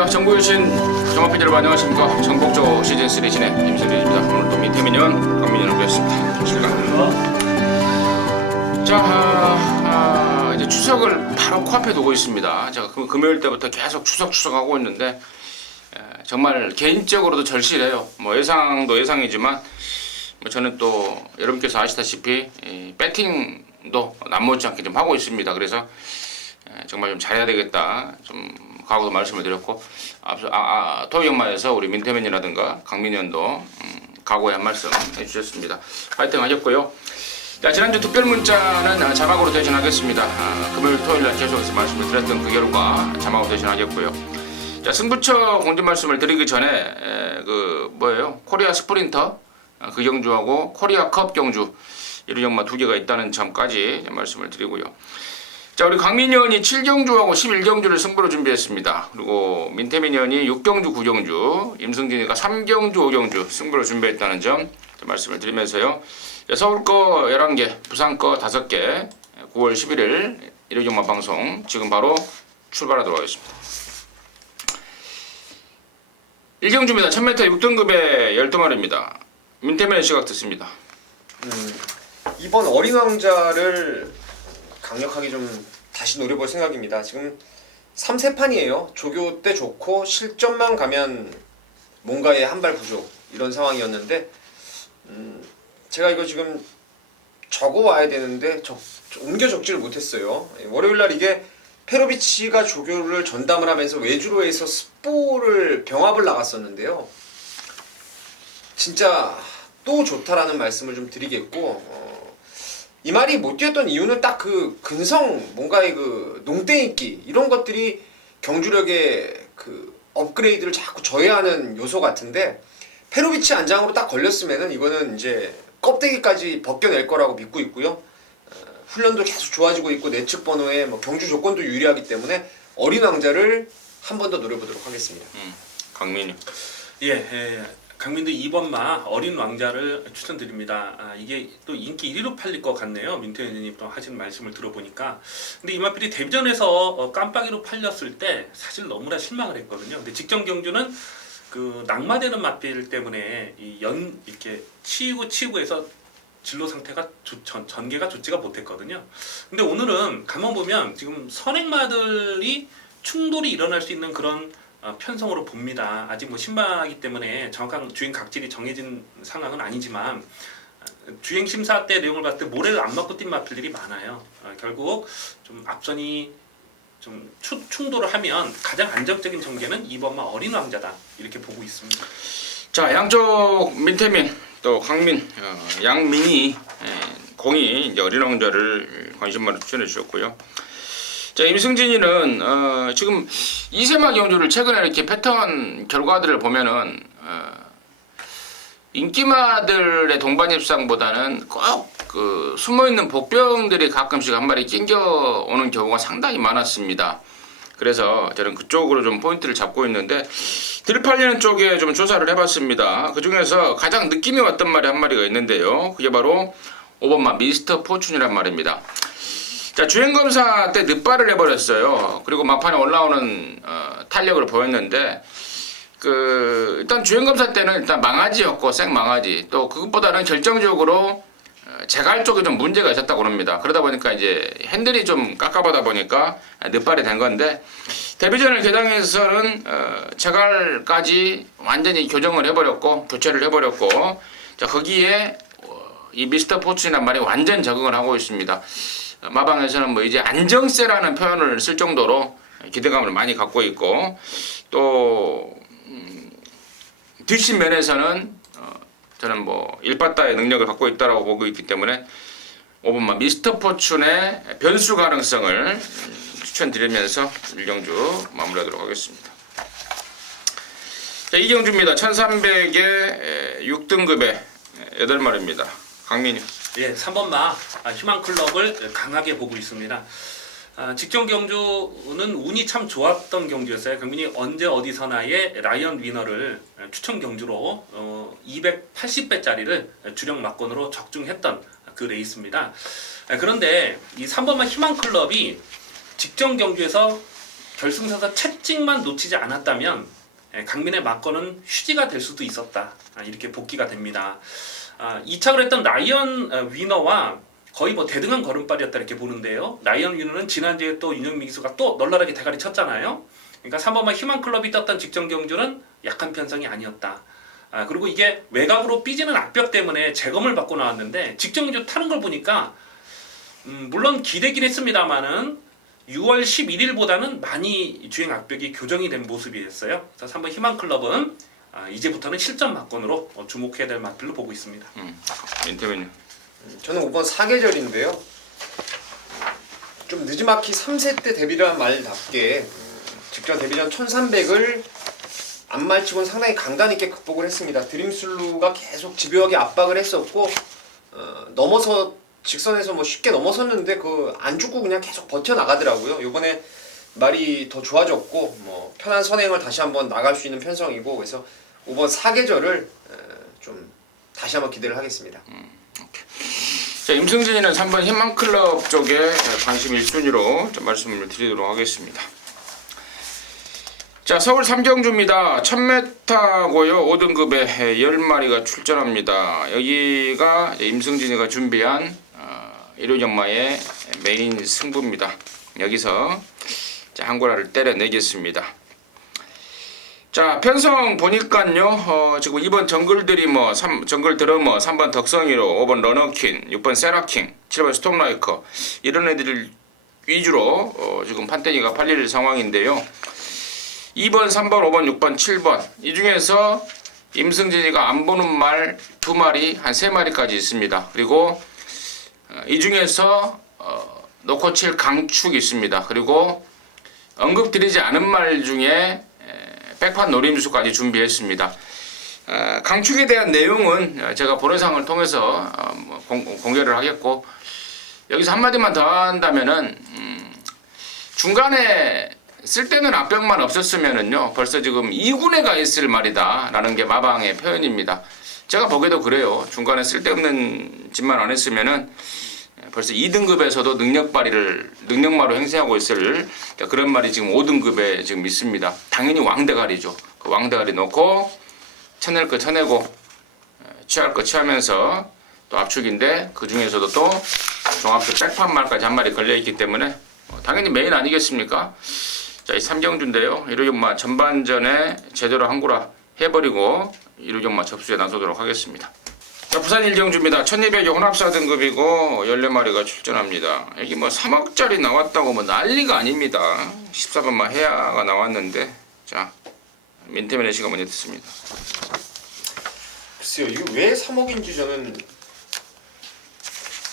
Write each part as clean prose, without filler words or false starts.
자, 정보유신 정합 여러분 안녕하십니까. 정복조 시즌3 진행 임승진입니다. 오늘 또 민태민의원 강민현을 뵙습니다. 자, 이제 추석을 바로 코앞에 두고 있습니다. 제가 금요일 때부터 계속 추석 하고 있는데 정말 개인적으로도 절실해요. 뭐 예상도 예상이지만 저는 또 여러분께서 아시다시피 배팅도 남못지않게 좀 하고 있습니다. 그래서 정말 좀 잘해야 되겠다. 좀 과거도 말씀을 드렸고 토요일 연마에서 우리 민태민이라든가 강민현도 각오의 한 말씀 해주셨습니다. 파이팅 하셨고요. 자, 지난주 특별 문자는 자막으로 대신하겠습니다. 금요일 토요일날 계속해서 말씀을 드렸던 그 결과 자막으로 대신하겠고요. 자, 승부처 공지 말씀을 드리기 전에 코리아 스프린터 그 경주하고 코리아컵 경주 이런 경마 두 개가 있다는 점까지 말씀을 드리고요. 자, 우리 강민현이 7경주하고 11경주를 승부로 준비했습니다. 그리고 민태민현이 6경주, 9경주, 임승진이가 3경주, 5경주 승부로 준비했다는 점 말씀을 드리면서요. 서울 거 11개, 부산 거 5개, 9월 11일 일요일경마 방송 지금 바로 출발하도록 하겠습니다. 1경주입니다. 1000m 6등급의 12마리입니다. 민태민의 시각 듣습니다. 이번 어린 왕자를 강력하게 좀 다시 노려볼 생각입니다. 지금 3세판이에요. 조교 때 좋고 실점만 가면 뭔가의 한발 부족 이런 상황이었는데 제가 이거 지금 적어 와야 되는데 옮겨 적지를 못했어요. 월요일날 이게 페로비치가 조교를 전담을 하면서 외주로 해서 스포를 병합을 나갔었는데요. 진짜 또 좋다라는 말씀을 좀 드리겠고 이 말이 못 뛰었던 이유는 딱 그 근성 뭔가의 그 농땡이기 이런 것들이 경주력의 그 업그레이드를 자꾸 저해하는 요소 같은데 페로비치 안장으로 딱 걸렸으면은 이거는 이제 껍데기까지 벗겨낼 거라고 믿고 있고요. 훈련도 계속 좋아지고 있고 내측 번호에 뭐 경주 조건도 유리하기 때문에 어린 왕자를 한 번 더 노려보도록 하겠습니다. 강민이. 강민도 2번마 어린 왕자를 추천드립니다. 이게 또 인기 1위로 팔릴 것 같네요. 민태현님 또 하시는 말씀을 들어보니까. 근데 이 마필이 데뷔전에서 깜빡이로 팔렸을 때 사실 너무나 실망을 했거든요. 근데 직전 경주는 그 낙마되는 마필 때문에 이렇게 치이고 해서 진로 상태가 전개가 좋지가 못했거든요. 근데 오늘은 가만 보면 지금 선행마들이 충돌이 일어날 수 있는 그런 편성으로 봅니다. 아직 뭐 신마이기 때문에 정확한 주행 각질이 정해진 상황은 아니지만 주행 심사 때 내용을 봤을 때 모래를 안 맞고 뛴 마필들이 많아요. 결국 좀 앞선이 좀 충돌을 하면 가장 안정적인 전개는 2번마 어린 왕자다 이렇게 보고 있습니다. 자, 양쪽 민태민 또 강민 양민이 공이 이제 어린 왕자를 관심마로 추천해 주셨고요. 자, 임승진이는 지금 2세마 경주를 최근에 이렇게 패턴 결과들을 보면은 인기마들의 동반 입상보다는 꼭 그 숨어있는 복병들이 가끔씩 한 마리 낑겨오는 경우가 상당히 많았습니다. 그래서 저는 그쪽으로 좀 포인트를 잡고 있는데 들팔리는 쪽에 좀 조사를 해봤습니다. 그 중에서 가장 느낌이 왔던 말이 한 마리가 있는데요. 그게 바로 5번마 미스터 포춘이란 말입니다. 자, 주행검사 때 늑발을 해버렸어요. 그리고 막판에 올라오는 탄력을 보였는데 일단 주행검사 때는 일단 망아지였고 생망아지 또 그것보다는 결정적으로 제갈 쪽에 좀 문제가 있었다고 합니다. 그러다 보니까 이제 핸들이 좀 깝깝하다 보니까 늑발이 된 건데 데뷔전을 개장해서는 제갈까지 완전히 교정을 해버렸고 교체를 해버렸고 자, 거기에 이 미스터 포춘이란 말이 완전 적응을 하고 있습니다. 마방에서는 뭐 이제 안정세라는 표현을 쓸 정도로 기대감을 많이 갖고 있고 또 뒷심면에서는 저는 뭐 일바따의 능력을 갖고 있다라고 보고 있기 때문에 5번마 미스터 포춘의 변수 가능성을 추천드리면서 1경주 마무리하도록 하겠습니다. 자, 2경주입니다. 1300에 6등급의 8마리입니다. 강민이. 3번마 희망클럽을 강하게 보고 있습니다. 직전 경주는 운이 참 좋았던 경주였어요. 강민이 언제 어디서나의 라이언 위너를 추천 경주로 280배짜리를 주력 막건으로 적중했던 그 레이스입니다. 그런데 이 3번마 희망클럽이 직전 경주에서 결승선에서 채찍만 놓치지 않았다면 강민의 막건은 휴지가 될 수도 있었다. 이렇게 복귀가 됩니다. 2착을 했던 라이언 위너와 거의 뭐 대등한 걸음발이었다 이렇게 보는데요. 라이언 위너는 지난주에 또 윤영민 기수가 또 널널하게 대가리 쳤잖아요. 그러니까 3번만 휴먼클럽이 떴던 직전 경주는 약한 편성이 아니었다. 그리고 이게 외곽으로 삐지는 악벽 때문에 재검을 받고 나왔는데 직전 경주 타는 걸 보니까 물론 기대긴 했습니다만은 6월 11일보다는 많이 주행 악벽이 교정이 된 모습이었어요. 그래서 3번 희망클럽은 이제부터는 실전 막건으로 주목해야 될 마필로 보고 있습니다. 민태민님. 저는 5번 사계절인데요. 좀 느지막이 3세 때 데뷔를 한 말답게 직전 데뷔전 1300을 안말치고는 상당히 강단 있게 극복을 했습니다. 드림슬루가 계속 집요하게 압박을 했었고 넘어서 직선에서 뭐 쉽게 넘어섰는데 그 안 죽고 그냥 계속 버텨 나가더라고요. 이번에 말이 더 좋아졌고 뭐 편한 선행을 다시 한번 나갈 수 있는 편성이고 그래서 5번 사계절을 좀 다시 한번 기대를 하겠습니다. 자, 임승진이는 3번 희망클럽 쪽에 관심 1순위로 좀 말씀을 드리도록 하겠습니다. 자, 서울 삼경주입니다. 1000m고요. 5등급에 10마리가 출전합니다. 여기가 임승진이가 준비한 일요정마의 메인 승부입니다. 여기서 한 고라를 때려내겠습니다. 자, 편성 보니까요. 지금 2번 정글 드리머, 정글 드러머, 3번 덕성이로, 5번 러너킨, 6번 세라킹, 7번 스톰라이커 이런 애들 위주로 지금 판때기가 팔릴 상황인데요. 2번, 3번, 5번, 6번, 7번 이 중에서 임승진이가 안 보는 말 2마리, 한 3마리까지 있습니다. 그리고 이 중에서 놓고 칠 강축이 있습니다. 그리고 언급드리지 않은 말 중에 백판 노림수까지 준비했습니다. 강축에 대한 내용은 제가 보내상을 통해서 공개를 하겠고 여기서 한마디만 더 한다면은 중간에 쓸데는 앞벽만 없었으면은요 벌써 지금 2군에 가 있을 말이다 라는 게 마방의 표현입니다. 제가 보기에도 그래요. 중간에 쓸데없는 짓만 안 했으면은 벌써 2등급에서도 능력마로 행세하고 있을 그런 말이 지금 5등급에 지금 있습니다. 당연히 왕대가리죠. 그 왕대가리 놓고 쳐낼 거 쳐내고 취할 거 취하면서 또 압축인데 그 중에서도 또 종합수 백판 말까지 한 마리 걸려 있기 때문에 당연히 메인 아니겠습니까? 자, 이 삼경주인데요. 일요정마 전반전에 제대로 한구라 해버리고 일요정마 접수에 나서도록 하겠습니다. 자, 부산 일경주입니다. 1200의 혼합사 등급이고 14마리가 출전합니다. 여기 뭐 3억짜리 나왔다고 뭐 난리가 아닙니다. 14번만 해야가 나왔는데 자, 민태민의 시가 먼저 듣습니다. 글쎄요, 이거 왜 3억인지 저는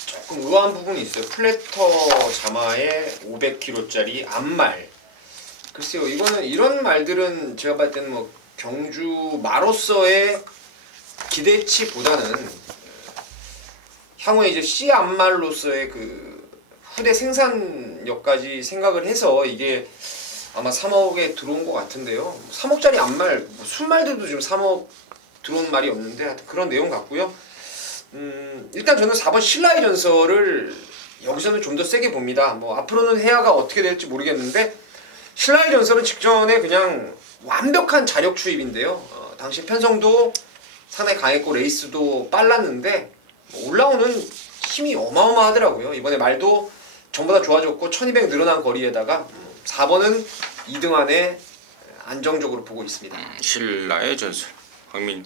조금 의아한 부분이 있어요. 플래터 자마에 500kg짜리 암말. 글쎄요, 이런 말들은 제가 봤을 때는 뭐 경주 마로서의 기대치보다는 향후에 이제 C 암말로서의 그 후대 생산력까지 생각을 해서 이게 아마 3억에 들어온 것 같은데요. 3억짜리 암말, 뭐 순말들도 지금 3억 들어온 말이 없는데 그런 내용 같고요. 일단 저는 4번 신라의 전설을 여기서는 좀 더 세게 봅니다. 뭐 앞으로는 해야가 어떻게 될지 모르겠는데 신라의 전설은 직전에 그냥 완벽한 자력 추입인데요. 당시 편성도 상당히 강했고 레이스도 빨랐는데 올라오는 힘이 어마어마하더라고요. 이번에 말도 전보다 좋아졌고 1200 늘어난 거리에다가 4번은 2등 안에 안정적으로 보고 있습니다. 신라의 전설 강민.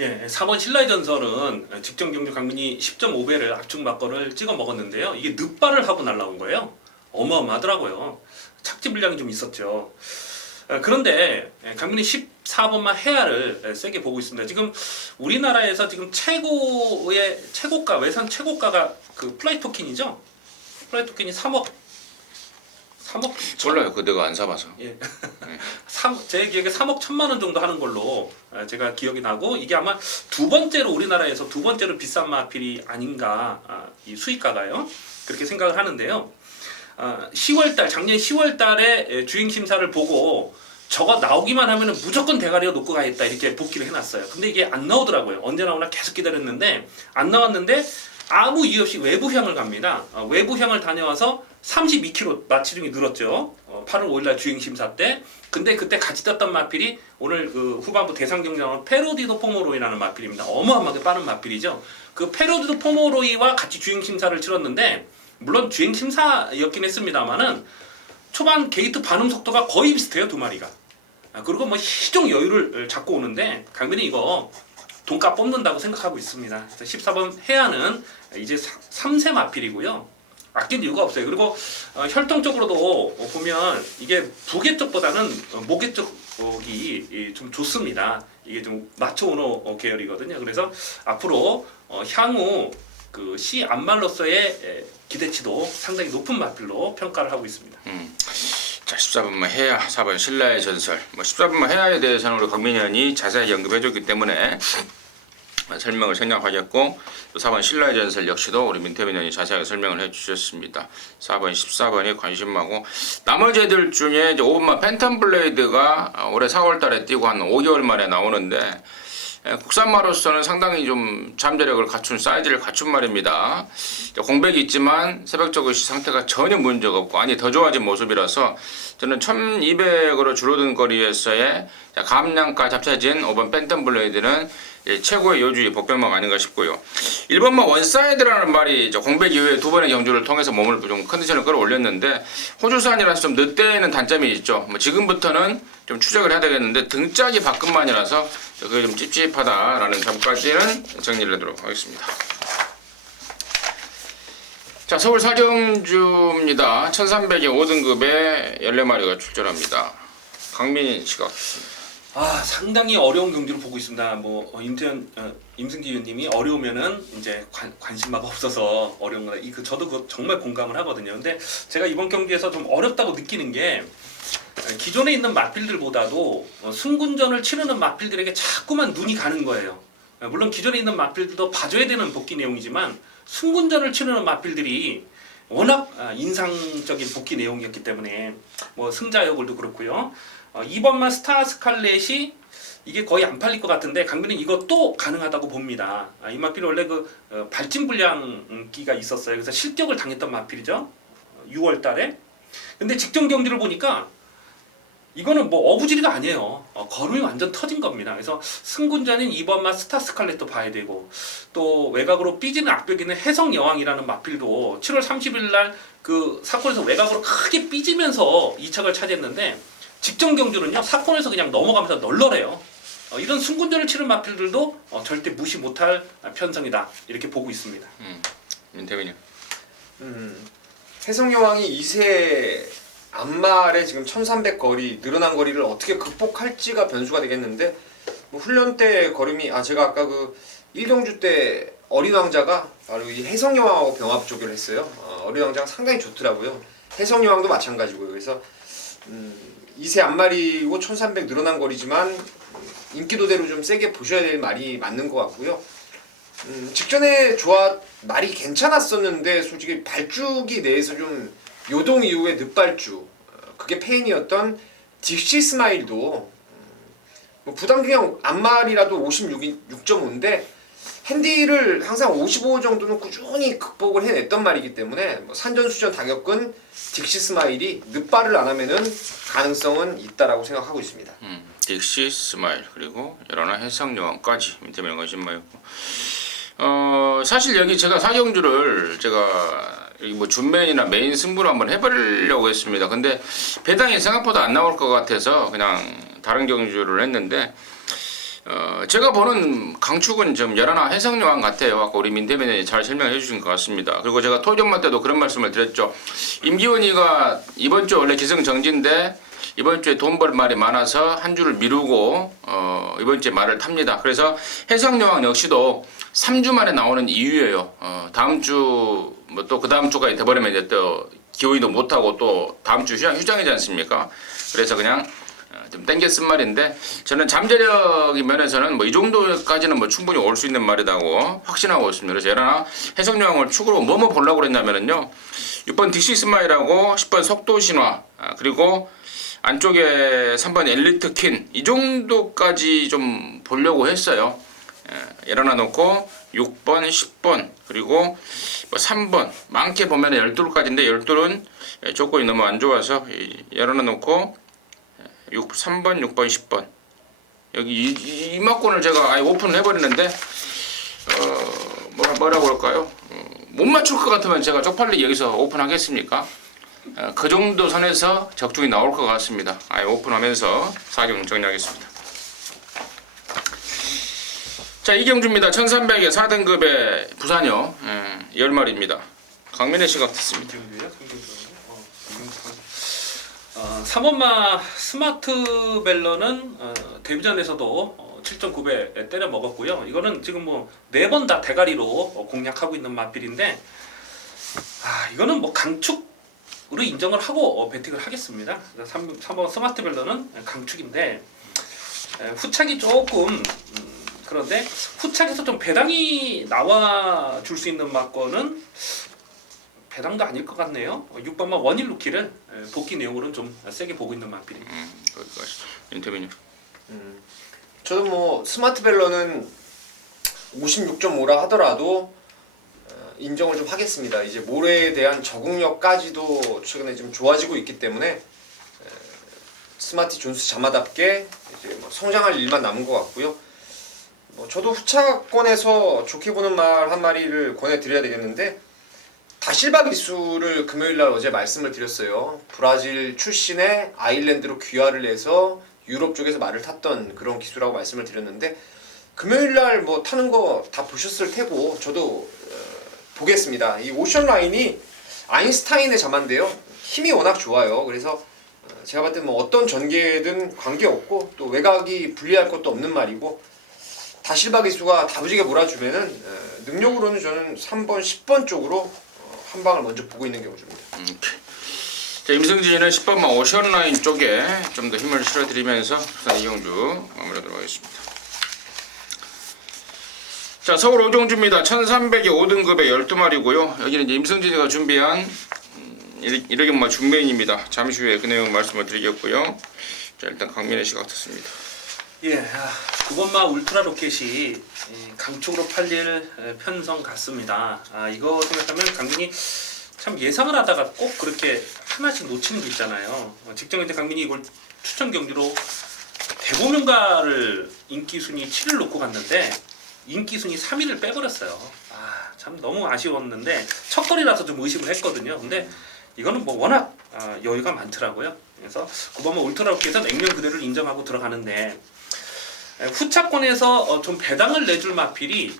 예, 4번 신라의 전설은 직전 경주 강민이 10.5배를 압축 막거를 찍어 먹었는데요. 이게 늑발을 하고 날라온 거예요. 어마어마하더라고요. 착지 분량이 좀 있었죠. 그런데 강민이 14번만 해야를 세게 보고 있습니다. 지금 우리나라에서 지금 최고의 최고가 외산 최고가가 그 플라이토킨이죠. 플라이토킨이 3억 몰라요. 그 내가 안 사봐서. 예. 제 기억에 3억 1천만 원 정도 하는 걸로 제가 기억이 나고 이게 아마 우리나라에서 두 번째로 비싼 마필이 아닌가 이 수익가가요. 그렇게 생각을 하는데요. 작년 10월달에 주행 심사를 보고 저거 나오기만 하면은 무조건 대가리가 놓고 가겠다 이렇게 복귀를 해놨어요. 근데 이게 안 나오더라고요. 언제 나오나 계속 기다렸는데 안 나왔는데 아무 이유 없이 외부향을 갑니다. 외부향을 다녀와서 32km 마취중이 늘었죠. 8월 5일날 주행 심사 때. 근데 그때 같이 떴던 마필이 오늘 그 후반부 대상 경쟁하는 페로디도 포모로이라는 마필입니다. 어마어마하게 빠른 마필이죠. 그 페로디도 포모로이와 같이 주행 심사를 치렀는데 물론 주행 심사였긴 했습니다만은 초반 게이트 반응 속도가 거의 비슷해요, 두 마리가. 그리고 뭐 희종 여유를 잡고 오는데 강민이 이거 돈값 뽑는다고 생각하고 있습니다. 14번 해안은 이제 3세 마필이고요. 아낀 이유가 없어요. 그리고 혈통적으로도 보면 이게 부계 쪽보다는 모계 쪽이 좀 좋습니다. 이게 좀 마초오노 계열이거든요. 그래서 앞으로 향후 그 시 안말로서의 기대치도 상당히 높은 마필로 평가를 하고 있습니다. 자, 14번만 해야 4번 신라의 전설. 14번만 해야에 대해서는 우리 강민희 의원이 자세하게 언급해줬기 때문에 설명을 생략하겠고, 또 4번 신라의 전설 역시도 우리 민태민 의원이 자세하게 설명을 해주셨습니다. 4번, 14번이 관심하고, 나머지 애들 중에 이제 5번만 팬텀 블레이드가 올해 4월달에 뛰고 한 5개월 만에 나오는데, 국산마로서는 상당히 좀 잠재력을 갖춘 사이즈를 갖춘 말입니다. 공백이 있지만 새벽적으로 상태가 전혀 문제가 없고 아니 더 좋아진 모습이라서 저는 1200으로 줄어든 거리에서의 감량가 잡혀진 5번 팬텀 블레이드는 최고의 요주의 복병막 아닌가 싶고요. 1번만 원사이드라는 말이 공백 이후에 두 번의 경주를 통해서 몸을 좀 컨디션을 끌어올렸는데 호주산이라서 좀 늦대는 단점이 있죠. 지금부터는 좀 추적을 해야 되겠는데 등짝이 바꿈만이라서 그게 좀 찝찝하다라는 점까지는 정리를 하도록 하겠습니다. 자, 서울 사경주입니다. 1300의 5등급에 14마리가 출전합니다. 강민 시각. 상당히 어려운 경기를 보고 있습니다. 뭐 임승기 의원님이 어려우면은 이제 관심마가 없어서 어려운 거다. 저도 그거 정말 공감을 하거든요. 근데 제가 이번 경기에서 좀 어렵다고 느끼는 게 기존에 있는 마필들보다도 승군전을 치르는 마필들에게 자꾸만 눈이 가는 거예요. 물론 기존에 있는 마필들도 봐줘야 되는 복귀 내용이지만 승군전을 치르는 마필들이 워낙 인상적인 복귀 내용이었기 때문에 뭐 승자여골도 그렇고요. 2번만 스타 스칼렛이 이게 거의 안 팔릴 것 같은데 강민은 이것도 가능하다고 봅니다. 이 마필이 원래 그 발진 불량기가 있었어요. 그래서 실격을 당했던 마필이죠. 6월 달에. 근데 직전 경기를 보니까 이거는 뭐 어부지리가 아니에요. 걸음이 완전 터진 겁니다. 그래서 승군자는 2번만 스타 스칼렛도 봐야 되고 또 외곽으로 삐지는 악벽이는 해성 여왕이라는 마필도 7월 30일 날 그 사건에서 외곽으로 크게 삐지면서 2착을 차지했는데 직전 경주는요 사건에서 그냥 넘어가면서 널널해요. 이런 승군전을 치른 마필들도 절대 무시 못할 편성이다 이렇게 보고 있습니다. 민태민이요. 해성여왕이 2세 안말에 지금 1300 거리 늘어난 거리를 어떻게 극복할지가 변수가 되겠는데 뭐 훈련 때 걸음이 제가 아까 그 1경주 때 어린 왕자가 바로 이 해성여왕하고 병합 조교를 했어요. 어린 왕자가 상당히 좋더라고요. 해성여왕도 마찬가지고요. 그래서 2세 안말이고 1300 늘어난 거리지만 인기도대로 좀 세게 보셔야 될 말이 맞는 것 같고요. 직전에 말이 괜찮았었는데 솔직히 발주기 내에서 좀 요동 이후에 늦발주 그게 페인이었던 딕시 스마일도 뭐 부담중량 안말이라도 56.5인데 핸디를 항상 55 정도는 꾸준히 극복을 해냈던 말이기 때문에 뭐 산전수전 다 겪은 딕시 스마일이 늦발을 안 하면은 가능성은 있다라고 생각하고 있습니다. 딕시 스마일 그리고 여러나 해성여왕까지 민태민의 관심마였고 사실 여기 제가 사경주를 제가 여기 뭐 준맨이나 메인 승부를 한번 해보려고 했습니다. 근데 배당이 생각보다 안 나올 것 같아서 그냥 다른 경주를 했는데 제가 보는 강축은 좀 여러나 해성여왕 같아요. 아까 우리 민태민이 잘 설명해 주신 것 같습니다. 그리고 제가 토요전만 때도 그런 말씀을 드렸죠. 임기원이가 이번 주 원래 기승정지인데 이번 주에 돈 벌 말이 많아서 한 주를 미루고 이번 주에 말을 탑니다. 그래서 해성여왕 역시도 3주 만에 나오는 이유예요. 다음 주 뭐 또 그 다음 주까지 돼버리면 이제 또 기호이도 못하고 또 다음 주 휴장이지 않습니까? 그래서 그냥 좀 땡겨 쓴 말인데 저는 잠재력이 면에서는 뭐 이 정도까지는 뭐 충분히 올 수 있는 말이라고 확신하고 있습니다. 그래서 여러나 해성여왕을 축으로 뭐뭐 보려고 그랬냐면은요 6번 딕시 스마일하고 10번 속도신화 그리고 안쪽에 3번 엘리트 퀸 이 정도까지 좀 보려고 했어요. 여러나 놓고 6번, 10번, 그리고 뭐 3번, 많게 보면 12까지인데 12는 조건이 너무 안 좋아서 열어놓고 3번, 6번, 10번 여기 이 막권을 제가 아예 오픈을 해버리는데 뭐라고 할까요? 못 맞출 것 같으면 제가 쪽팔리게 여기서 오픈하겠습니까? 그 정도 선에서 적중이 나올 것 같습니다. 아예 오픈하면서 4경 정리하겠습니다. 자, 이경주입니다. 1300에 4등급의 부산요 10마리입니다. 강민의 시각 듣습니다. 3번마 스마트 밸런은 데뷔전에서도 7.9배 때려 먹었고요. 이거는 지금 뭐 4번 다 대가리로 공략하고 있는 마필인데 이거는 뭐 강축으로 인정을 하고 배팅을 하겠습니다. 3번 스마트 밸런은 강축인데 후착이 조금 그런데 후착에서 좀 배당이 나와 줄 수 있는 막거는 배당도 아닐 것 같네요. 6번마 원일 루키를 복귀 내용으로는 좀 세게 보고 있는 마필입니다. 인터뷰님. 저도 뭐 스마트 밸런은 56.5라 하더라도 인정을 좀 하겠습니다. 이제 모래에 대한 적응력까지도 최근에 좀 좋아지고 있기 때문에 스마트 존스 자마답게 이제 뭐 성장할 일만 남은 것 같고요. 뭐 저도 후차권에서 좋게 보는 말 한 마리를 권해드려야 되겠는데 다실바 기수를 금요일날 어제 말씀을 드렸어요. 브라질 출신의 아일랜드로 귀화를 해서 유럽 쪽에서 말을 탔던 그런 기수라고 말씀을 드렸는데 금요일날 뭐 타는 거 다 보셨을 테고 저도 보겠습니다. 이 오션 라인이 아인슈타인의 자만데요. 힘이 워낙 좋아요. 그래서 제가 봤을 때 뭐 어떤 전개든 관계없고 또 외곽이 불리할 것도 없는 말이고 다실바 기수가 다부지게 몰아주면은 능력으로는 저는 3번, 10번 쪽으로 한 방을 먼저 보고 있는 경우입니다. 자, 임승진은 10번만 오션라인 쪽에 좀 더 힘을 실어드리면서 부산 이경주 마무리하도록 하겠습니다. 자, 서울 오종주입니다. 1300에 5등급의 12마리고요. 여기는 이제 임승진이가 준비한 이러기만 중메인입니다. 잠시 후에 그 내용 말씀을 드리겠고요. 자, 일단 강민의 시각 듣습니다. 예, 9번마 울트라 로켓이 강축으로 팔릴 편성 같습니다. 이거 생각하면 강민이 참 예상을 하다가 꼭 그렇게 하나씩 놓치는 게 있잖아요. 직전 이제 강민이 이걸 추천 경주로 대보명가를 인기 순위 7을 놓고 갔는데 인기 순위 3위를 빼버렸어요. 참 너무 아쉬웠는데 첫 거리라서 좀 의심을 했거든요. 근데 이거는 뭐 워낙 여유가 많더라고요. 그래서 9번마 울트라 로켓은 액면 그대로를 인정하고 들어가는데 후차권에서 좀 배당을 내줄 마필이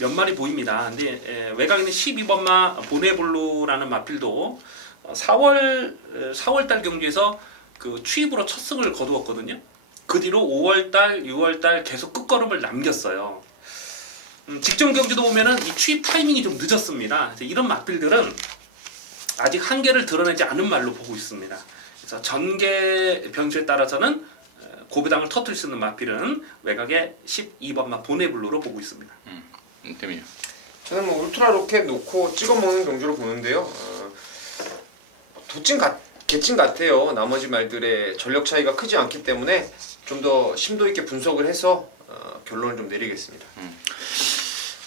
몇 마리 보입니다. 근데 외곽에 있는 12번마 보네블루라는 마필도 4월달 경주에서 그 추입으로 첫 승을 거두었거든요. 그 뒤로 5월달, 6월달 계속 끝걸음을 남겼어요. 직전 경주도 보면은 이 추입 타이밍이 좀 늦었습니다. 이런 마필들은 아직 한계를 드러내지 않은 말로 보고 있습니다. 그래서 전개 변수에 따라서는 고배당을 터뜨릴 수 있는 마필은 외곽에 12번마 보네블루로 보고 있습니다. 인터뷰님. 저는 뭐 울트라 로켓 놓고 찍어 먹는 경주로 보는데요. 개찐 같아요. 나머지 말들의 전력 차이가 크지 않기 때문에 좀 더 심도 있게 분석을 해서 결론을 좀 내리겠습니다.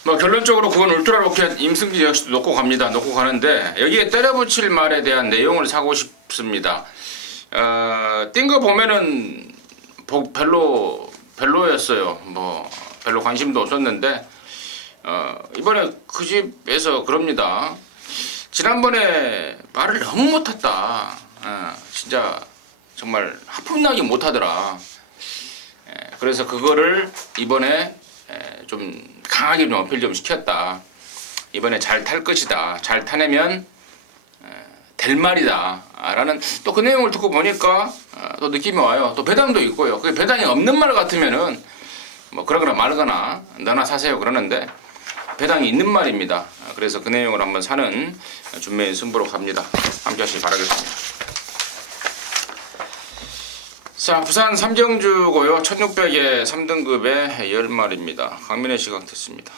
뭐 결론적으로 그건 울트라 로켓 임승진 역시도 놓고 갑니다. 놓고 가는데 여기에 때려붙일 말에 대한 내용을 사고 싶습니다. 뛴 거 보면은 별로였어요. 뭐 별로 관심도 없었는데 이번에 그 집에서 그럽니다. 지난번에 말을 너무 못했다. 진짜 정말 하품나기 못하더라. 그래서 그거를 이번에 좀 강하게 좀 어필 좀 시켰다. 이번에 잘 탈 것이다. 잘 타내면 될 말이다. 라는 또 그 내용을 듣고 보니까 또 느낌이 와요. 또 배당도 있고요. 그 배당이 없는 말 같으면은 뭐 그러거나 말거나 너나 사세요 그러는데 배당이 있는 말입니다. 그래서 그 내용을 한번 사는 준매인 승부로 갑니다. 함께 하시기 바라겠습니다. 자, 부산 삼경주고요. 1600에 3등급의 10마리입니다. 강민의 시각 듣습니다.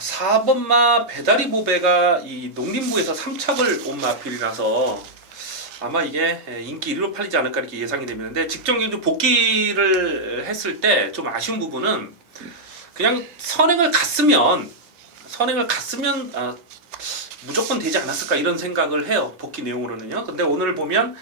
4번마 배다리 보배가 이 농림부에서 3착을 온 마필이라서 아마 이게 인기 1위로 팔리지 않을까 이렇게 예상이 되는데 직전 경주 복귀를 했을 때 좀 아쉬운 부분은 그냥 선행을 갔으면 무조건 되지 않았을까 이런 생각을 해요. 복귀 내용으로는요. 근데 오늘 보면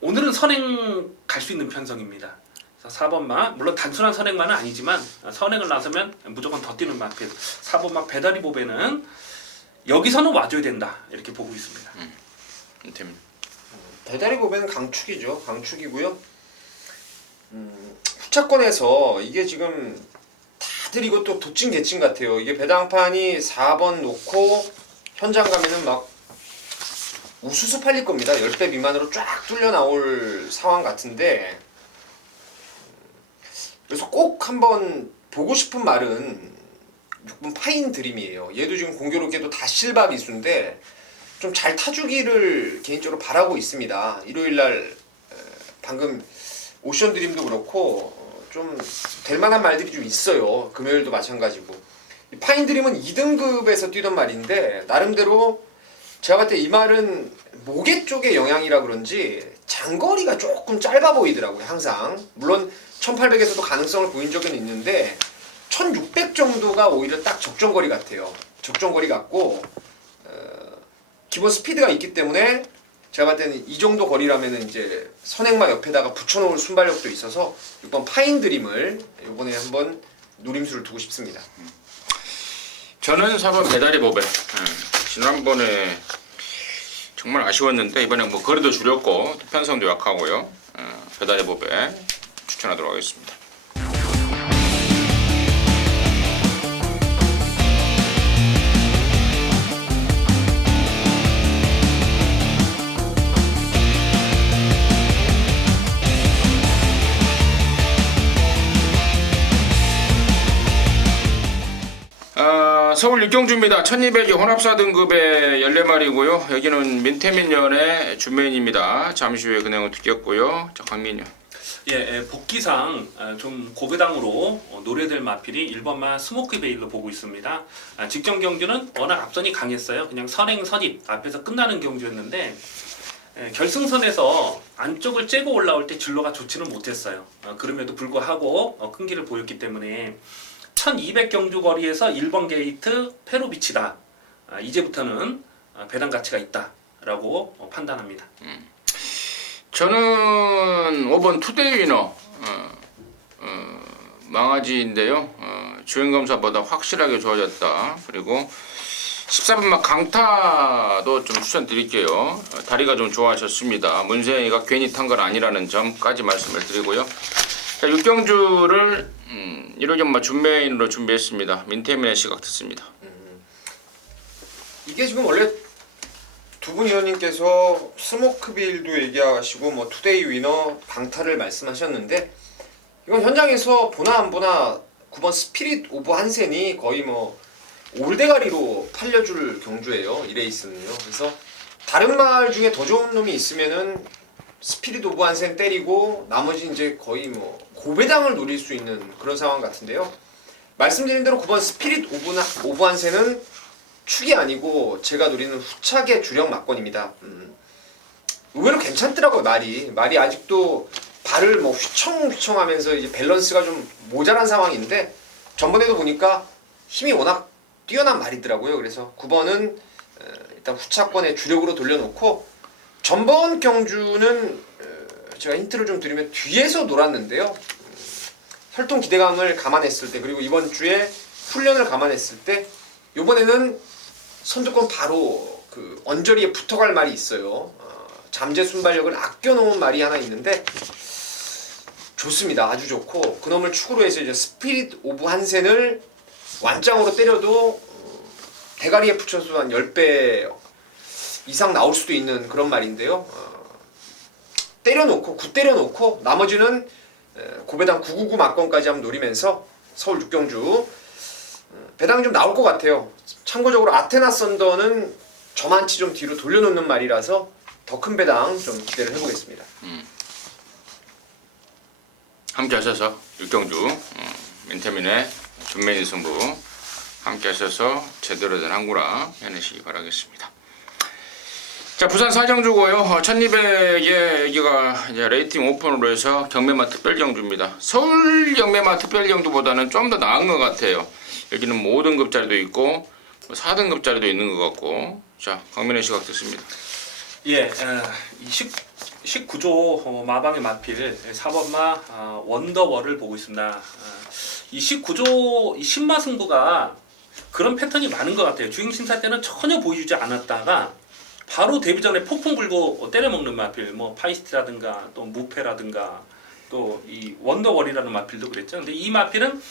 오늘은 선행 갈 수 있는 편성입니다. 4번마 물론 단순한 선행만은 아니지만 선행을 나서면 무조건 더 뛰는 마필 4번마 배다리 보배는 여기서는 와줘야 된다 이렇게 보고 있습니다. 민태민. 배달이 보면 강축이죠. 강축이고요. 후차권에서 이게 지금 다들 이것도 도찐개찐 같아요. 이게 배당판이 4번 놓고 현장 가면은 막 우수수 팔릴 겁니다. 10배 미만으로 쫙 뚫려 나올 상황 같은데, 그래서 꼭 한번 보고 싶은 말은 6번 파인 드림이에요. 얘도 지금 공교롭게도 다 실바 기수인데 좀 잘 타주기를 개인적으로 바라고 있습니다. 일요일날 방금 오션 드림도 그렇고 좀 될만한 말들이 좀 있어요. 금요일도 마찬가지고. 파인 드림은 2등급에서 뛰던 말인데 나름대로 제가 봤을 때 이 말은 모계 쪽의 영향이라 그런지 장거리가 조금 짧아 보이더라고요. 항상 물론 1800에서도 가능성을 보인 적은 있는데 1600 정도가 오히려 딱 적정거리 같아요. 적정거리 같고 기본 스피드가 있기 때문에 제가 봤을 때는 이 정도 거리라면은 이제 선행마 옆에다가 붙여놓을 순발력도 있어서 6번 파인 드림을 이번에 한번 노림수를 두고 싶습니다. 저는 4번 배다리 보배. 지난번에 정말 아쉬웠는데 이번에 뭐 거리도 줄였고 편성도 약하고요. 배다리 보배 추천하도록 하겠습니다. 서울 육경주입니다. 1200이 혼합사 등급의 14마리고요. 여기는 민태민연의 준메인입니다. 잠시 후에 그 내용을 듣겠고요. 자, 강민연. 복귀상 좀 고배당으로 노려될 마필이 1번마 스모크 베일로 보고 있습니다. 직전 경주는 워낙 앞선이 강했어요. 그냥 선행 선입 앞에서 끝나는 경주였는데 결승선에서 안쪽을 째고 올라올 때 진로가 좋지는 못했어요. 그럼에도 불구하고 큰 길을 보였기 때문에 1200 경주 거리에서 1번 게이트 페로비치다. 이제부터는 배당 가치가 있다라고 판단합니다. 저는 5번 투데이 위너 망아지인데요. 주행검사보다 확실하게 좋아졌다. 그리고 13번만 강타도 좀 추천드릴게요. 다리가 좀 좋아졌습니다. 문세영이가 괜히 탄 건 아니라는 점까지 말씀을 드리고요. 자, 6경주를 1호전마 준메인으로 준비했습니다. 민태민의 시각 듣습니다. 이게 지금 원래 두 분 의원님께서 스모크빌도 얘기하시고 뭐 투데이 위너 강타를 말씀하셨는데 이건 현장에서 보나 안 보나 9번 스피릿 오브 한센이 거의 뭐 올대가리로 팔려줄 경주예요. 이 레이스는요. 그래서 다른 말 중에 더 좋은 놈이 있으면은 스피릿 오브 한센 때리고 나머지 이제 거의 뭐 고배당을 노릴 수 있는 그런 상황 같은데요. 말씀드린 대로 9번 스피릿 오브 한센은 축이 아니고 제가 노리는 후착의 주력 막건입니다. 의외로 괜찮더라고요. 말이 아직도 발을 뭐 휘청휘청하면서 이제 밸런스가 좀 모자란 상황인데 전번에도 보니까 힘이 워낙 뛰어난 말이더라고요. 그래서 9번은 일단 후차권에 주력으로 돌려놓고 전번 경주는 제가 힌트를 좀 드리면 뒤에서 놀았는데요. 혈통 기대감을 감안했을 때 그리고 이번 주에 훈련을 감안했을 때 이번에는 선두권 바로 그 언저리에 붙어갈 말이 있어요. 잠재 순발력을 아껴놓은 말이 하나 있는데 좋습니다. 아주 좋고 그놈을 축으로 해서 이제 스피릿 오브 한센을 완장으로 때려도 대가리에 붙여서 한 10배 이상 나올 수도 있는 그런 말인데요. 때려놓고 나머지는 고배당 999 막건까지 한번 노리면서 서울 6경주 배당이 좀 나올 것 같아요. 참고적으로 아테나 썬더는 저만치 좀 뒤로 돌려놓는 말이라서 더 큰 배당 좀 기대를 해보겠습니다. 함께 하셔서 6경주 민태민의 준메인 승부 함께 하셔서 제대로 된 항구라 해내시기 바라겠습니다. 자, 부산 사정주고요. 1200의 여기가 이제 레이팅 오픈으로 해서 경매마 특별 경주입니다. 서울 경매마 특별 경주보다는 좀 더 나은 것 같아요. 여기는 뭐 5등급짜리도 있고 4등급짜리도 있는 것 같고. 자, 강민의 시각 듣습니다. 예, 19조 마방의 마필 4번마 원더월을 보고 있습니다. 이 19조 이 신마 승부가 그런 패턴이 많은 것 같아요. 주행 심사 때는 전혀 보여주지 않았다가 바로 데뷔 전에 폭풍 불고 때려먹는 마필, 뭐 파이스트라든가 또 무페라든가 또 이 원더월이라는 마필도 그랬죠. 근데 이 마필은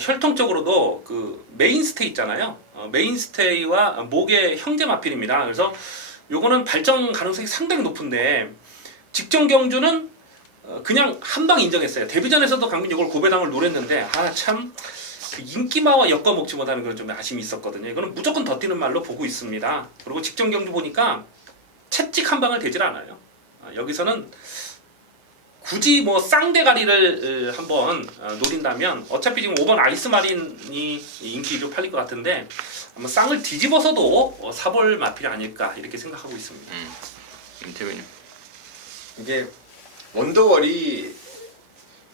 혈통적으로도 그 메인스테이 있잖아요. 메인스테이와 목의 형제 마필입니다. 그래서 요거는 발전 가능성이 상당히 높은데 직전 경주는 그냥 한 방 인정했어요. 데뷔전에서도 강민 이걸 고배당을 노렸는데 참 인기마와 엮어 먹지 못하는 그런 좀 아쉬움이 있었거든요. 이거는 무조건 더 뛰는 말로 보고 있습니다. 그리고 직전 경주 보니까 채찍 한 방을 대질 않아요. 여기서는 굳이 뭐 쌍대가리를 한번 노린다면 어차피 지금 5번 아이스마린이 인기 1위 팔릴 것 같은데 아마 쌍을 뒤집어서도 사볼 마필이 아닐까 이렇게 생각하고 있습니다. 임태균님. 이게 원더월이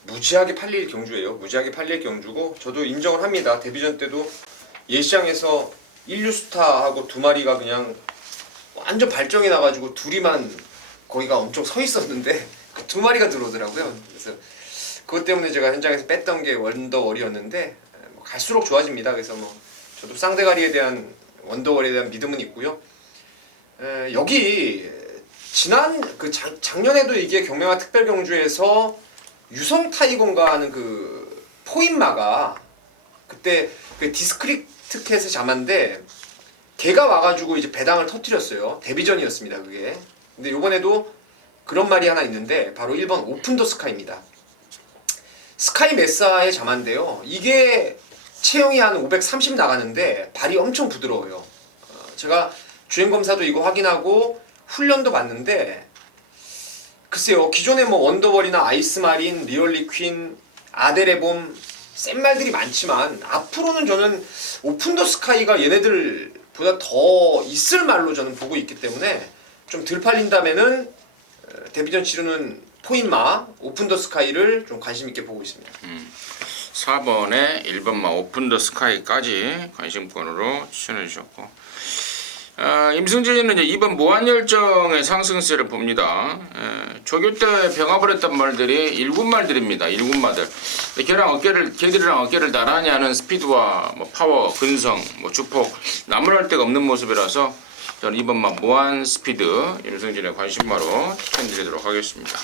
무지하게 팔릴 경주예요. 무지하게 팔릴 경주고 저도 인정을 합니다. 데뷔전 때도 예시장에서 1류스타하고 두 마리가 그냥 완전 발정이 나가지고 둘이만 거기가 엄청 서 있었는데 그 두 마리가 들어오더라고요. 그래서 그것 때문에 제가 현장에서 뺐던 게 원더월이었는데 갈수록 좋아집니다. 그래서 뭐 저도 쌍대가리에 대한 원더월에 대한 믿음은 있고요. 여기 지난 그 작년에도 이게 경매와 특별 경주에서 유성 타이건가 하는 그 포인마가 그때 그 디스크리트켓의 자마인데 걔가 와가지고 이제 배당을 터뜨렸어요. 데뷔전이었습니다 그게. 근데 요번에도 그런 말이 하나 있는데 바로 1번 오픈 더 스카이입니다. 스카이 메사의 자마인데요. 이게 체형이 한 530 나가는데 발이 엄청 부드러워요. 제가 주행검사도 이거 확인하고 훈련도 봤는데 글쎄요, 기존에 뭐 원더월이나 아이스마린, 리얼리퀸, 아데레봄 센 말들이 많지만 앞으로는 저는 오픈 더 스카이가 얘네들보다 더 있을 말로 저는 보고 있기 때문에 좀 덜 팔린다면은 데뷔전 치르는 포인마 오픈 더 스카이를 좀 관심 있게 보고 있습니다. 4번에 1번마 오픈 더 스카이까지 관심권으로 추천해 주셨고, 임승진이는 이제 2번 무한열정의 상승세를 봅니다. 조교 때 병합을 했던 말들이 일군 말들입니다. 일군마들. 걔들이랑 어깨를 나란히 하는 스피드와 뭐 파워, 근성, 뭐 주폭 나무랄 데가 없는 모습이라서 저는 2번마 무한 스피드 임승진의 관심마로 추천드리도록 하겠습니다.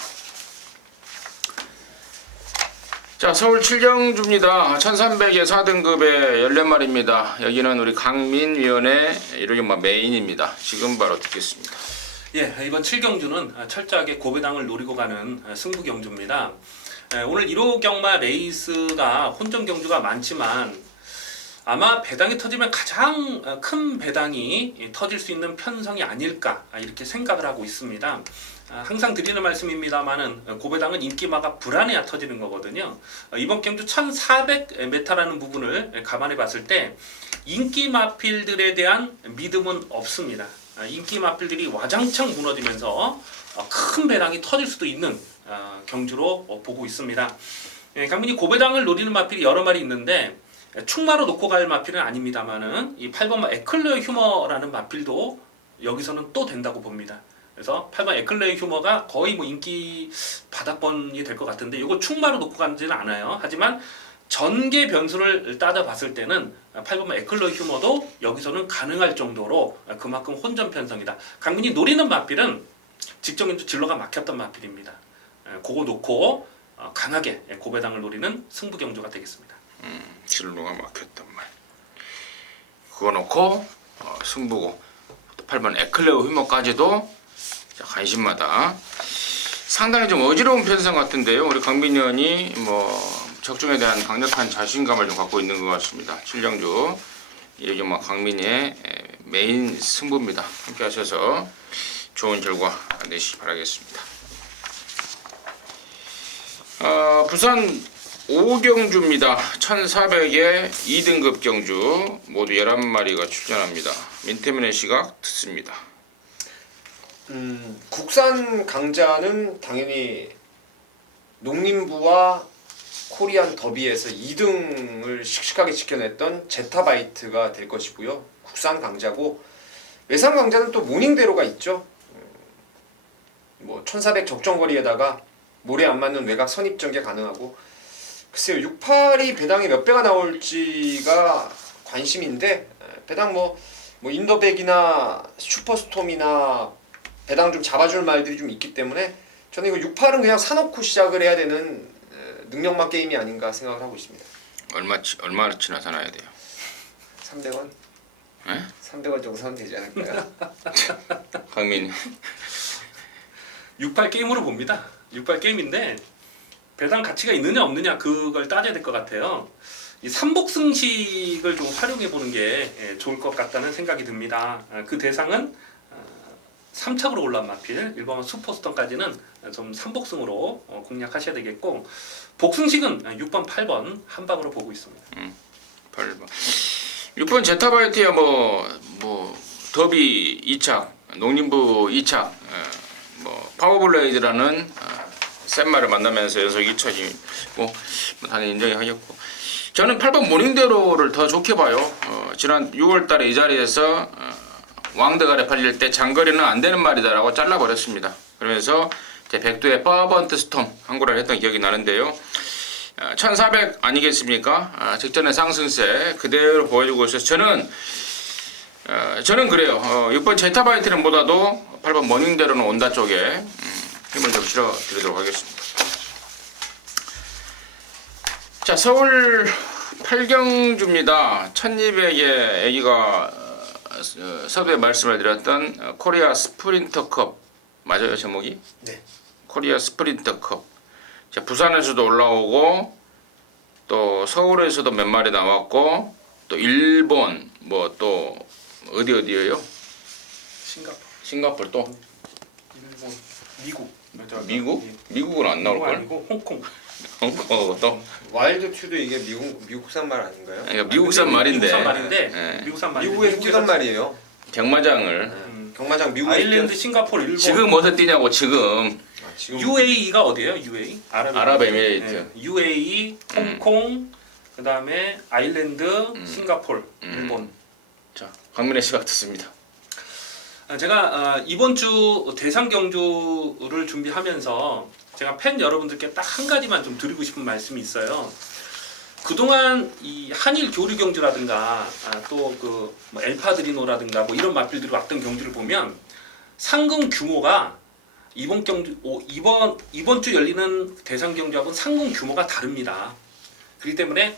자, 서울 7경주입니다. 1300의 4등급의 14마리입니다. 여기는 우리 강민위원의 이루경마 메인입니다. 지금 바로 듣겠습니다. 예, 이번 7경주는 철저하게 고배당을 노리고 가는 승부 경주입니다. 오늘 1호 경마 레이스가 혼전 경주가 많지만 아마 배당이 터지면 가장 큰 배당이 터질 수 있는 편성이 아닐까 이렇게 생각을 하고 있습니다. 항상 드리는 말씀입니다만은 고배당은 인기마가 불안해야 터지는 거거든요. 이번 경주 1400m라는 부분을 감안해 봤을 때 인기 마필들에 대한 믿음은 없습니다. 인기 마필들이 와장창 무너지면서 큰 배당이 터질 수도 있는 경주로 보고 있습니다. 강민이 고배당을 노리는 마필이 여러 마리 있는데 충마로 놓고 갈 마필은 아닙니다만은 이 8번마 에클레어 휴머라는 마필도 여기서는 또 된다고 봅니다. 그래서 8번 에클레어 휴머가 거의 뭐 인기 바닥번이 될 것 같은데 이거 충마로 놓고 가지는 않아요. 하지만 전개 변수를 따져봤을 때는 8번마 에클레어 휴머도 여기서는 가능할 정도로 그만큼 혼전 편성이다. 강민이 노리는 마필은 직전에도 진로가 막혔던 마필입니다. 그거 놓고 강하게 고배당을 노리는 승부 경주가 되겠습니다. 진로가 막혔단 말. 그거 놓고 승부고 또 8번 에클레어 휴머까지도 관심마다 상당히 좀 어지러운 편성 같은데요. 우리 강민 의원이 뭐 적중에 대한 강력한 자신감을 좀 갖고 있는 것 같습니다. 7경주 이경마 강민의 메인 승부입니다. 함께 하셔서 좋은 결과 내시기 바라겠습니다. 부산 5경주입니다. 1400의 2등급 경주 모두 11마리가 출전합니다. 민태민의 시각 듣습니다. 국산 강자는 당연히 농림부와 코리안 더비에서 2등을 씩씩하게 지켜냈던 제타바이트가 될 것이고요. 국산 강자고 외산 강자는 또 모닝대로가 있죠. 뭐 1400 적정거리에다가 모래 안 맞는 외곽 선입 전개 가능하고 글쎄요 68이 배당이 몇 배가 나올지가 관심인데 배당 뭐 인더백이나 슈퍼스톰이나 배당 좀 잡아줄 말들이 좀 있기 때문에 저는 이거 68은 그냥 사놓고 시작을 해야 되는 능력만 게임이 아닌가 생각을 하고 있습니다. 얼마치나 사놔야 돼요? 300원? 에? 300원 정도 사면 되지 않을까요? 강민 68 게임으로 봅니다. 68 게임인데 배당 가치가 있느냐 없느냐 그걸 따져야 될 것 같아요. 이 삼복승식을 좀 활용해 보는 게 좋을 것 같다는 생각이 듭니다. 그 대상은 3착으로 올라온 마필, 일본 슈퍼스톤까지는 좀 삼복승으로 공략하셔야 되겠고 복승식은 6번, 8번 한 방으로 보고 있습니다. 8번 6번 제타바이트야 뭐 더비 2착 농림부 2착 뭐 파워블레이드라는 센 말을 만나면서 연속 2착이 뭐 당연히 인정하겠고 저는 8번 모닝대로를 더 좋게 봐요. 지난 6월달에 이 자리에서 왕대가리 팔릴 때 장거리는 안 되는 말이다라고 잘라버렸습니다. 그러면서 제 백두의 퍼번트 스톰 항구를 했던 기억이 나는데요. 1400 아니겠습니까? 직전의 상승세 그대로 보여주고 있어서 저는 그래요. 6번 제타바이트는 보다도 8번 모닝대로는 온다 쪽에 힘을 좀 실어드리도록 하겠습니다. 자, 서울 팔경주입니다. 1200의 애기가 서두에 말씀을 드렸던 코리아 스프린터컵 맞아요 제목이? 네. 코리아 스프린터컵. 자, 부산에서도 올라오고 또 서울에서도 몇 마리 나왔고 또 일본 뭐 또 어디예요? 싱가포르 또 일본, 미국. 미국? 예. 미국은 안 나올 미국 걸? 아니고 홍콩. 홍콩 또 와일드 튜도 이게 미국산 말 아닌가요? 그러니까 미국산 말인데 미국산 말인데 예. 미국산 말인데 미국에서 뛰던 말이에요. 경마장을 경마장 미국에 아일랜드, 싱가포르, 일본. 지금 어디서 뛰냐고 지금 지금 UAE가 어디예요? UAE? 아랍에미레이트. 네. UAE, 홍콩, 그다음에 아일랜드, 싱가포르, 일본. 자 강민의 시각 듣습니다. 제가 이번 주 대상 경주를 준비하면서 제가 팬 여러분들께 딱 한 가지만 좀 드리고 싶은 말씀이 있어요. 그동안 이 한일 교류 경주라든가 또 그 뭐 엘파드리노라든가 뭐 이런 마필들이 왔던 경주를 보면 상금 규모가 이번 주 열리는 대상 경주하고는 상금 규모가 다릅니다. 그렇기 때문에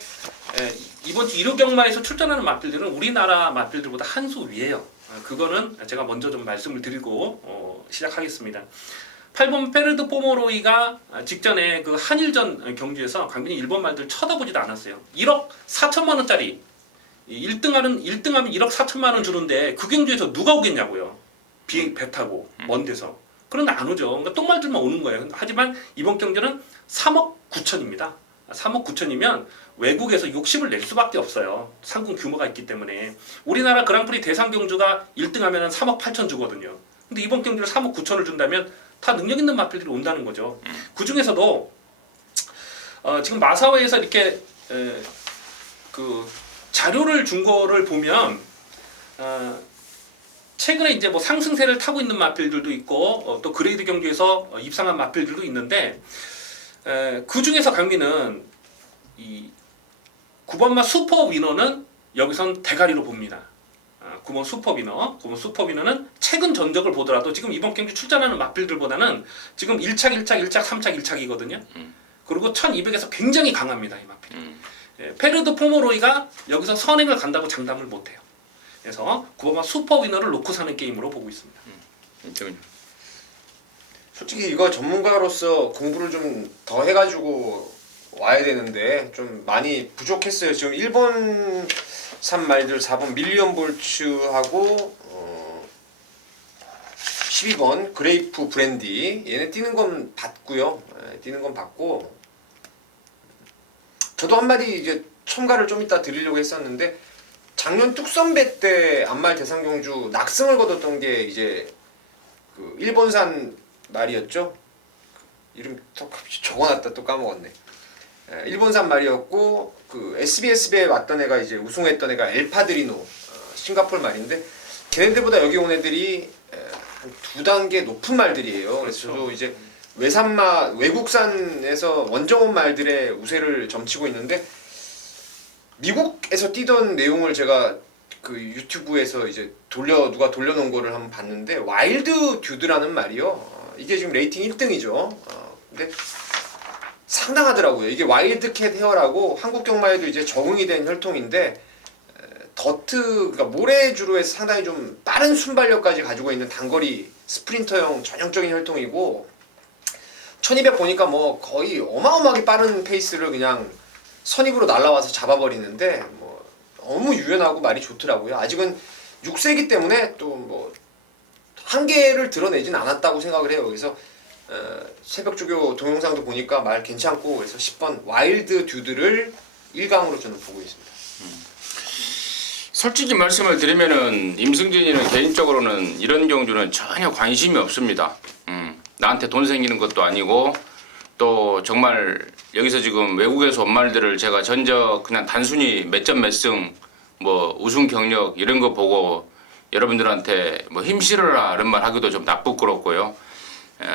이번 주 1호 경마에서 출전하는 마필들은 우리나라 마필들보다 한 수 위에요. 그거는 제가 먼저 좀 말씀을 드리고 시작하겠습니다. 8번 페르드 포모로이가 직전에 그 한일전 경주에서 강민이 일본 말들 쳐다보지도 않았어요. 1억 4천만 원짜리 1등하면 1억 4천만 원 주는데 그 경주에서 누가 오겠냐고요. 배 타고 먼 데서. 그런데 안 오죠. 그러니까 똥말들만 오는 거예요. 하지만 이번 경주는 3억 9천입니다. 3억 9천이면 외국에서 욕심을 낼 수밖에 없어요. 상금 규모가 있기 때문에. 우리나라 그랑프리 대상 경주가 1등하면 3억 8천 주거든요. 근데 이번 경주를 3억 9천을 준다면 다 능력 있는 마필들이 온다는 거죠. 그 중에서도 지금 마사오에서 이렇게 그 자료를 준 거를 보면 최근에 이제 뭐 상승세를 타고 있는 마필들도 있고 또 그레이드 경주에서 입상한 마필들도 있는데 그 중에서 강민은 이 9번마 슈퍼 위너는 여기선 대가리로 봅니다. 9번 슈퍼위너는 최근 전적을 보더라도 지금 이번 경기 출전하는 마필들보다는 지금 1착, 3착, 1착이거든요. 그리고 1200에서 굉장히 강합니다. 이 마필. 페르드 포모로이가 여기서 선행을 간다고 장담을 못해요. 그래서 9번마 슈퍼위너를 놓고 사는 게임으로 보고 있습니다. 솔직히 이거 전문가로서 공부를 좀 더 해가지고 와야 되는데 좀 많이 부족했어요. 지금 1번 산 말들 4번 밀리언 볼츠하고 12번 그레이프 브랜디 얘네 뛰는 건 봤고요. 뛰는 건 봤고 저도 한마디 이제 첨가를 좀 이따 드리려고 했었는데 작년 뚝선배 때 안말 대상경주 낙승을 거뒀던 게 이제 그 일본산 말이었죠. 이름 또 적어놨다 또 까먹었네. 일본산 말이었고 그 SBS배에 왔던 애가 이제 우승했던 애가 엘파드리노 싱가포르 말인데 걔네들보다 여기 온 애들이 한 2단계 높은 말들이에요. 그래서 저도 이제 외국산에서 원정원 말들의 우세를 점치고 있는데 미국에서 뛰던 내용을 제가 그 유튜브에서 이제 누가 돌려놓은 거를 한번 봤는데 와일드 듀드라는 말이요. 이게 지금 레이팅 1등이죠. 근데 상당하더라고요. 이게 와일드캣 헤어라고 한국 경마에도 이제 적응이 된 혈통인데 그러니까 모래주로에서 상당히 좀 빠른 순발력까지 가지고 있는 단거리 스프린터형 전형적인 혈통이고 1200 보니까 뭐 거의 어마어마하게 빠른 페이스를 그냥 선입으로 날라와서 잡아버리는데 뭐 너무 유연하고 말이 좋더라고요. 아직은 6세기 때문에 또 뭐 한계를 드러내진 않았다고 생각을 해요. 그래서 새벽조교 동영상도 보니까 말 괜찮고 그래서 10번 와일드 듀드를 1강으로 저는 보고 있습니다. 솔직히 말씀을 드리면은 임승진이는 개인적으로는 이런 경주는 전혀 관심이 없습니다. 나한테 돈 생기는 것도 아니고 또 정말 여기서 지금 외국에서 온 말들을 제가 전적 그냥 단순히 몇 점 몇 승 뭐 우승 경력 이런 거 보고 여러분들한테 뭐 힘 실어라 이런 말 하기도 좀 나쁘고그렇고요.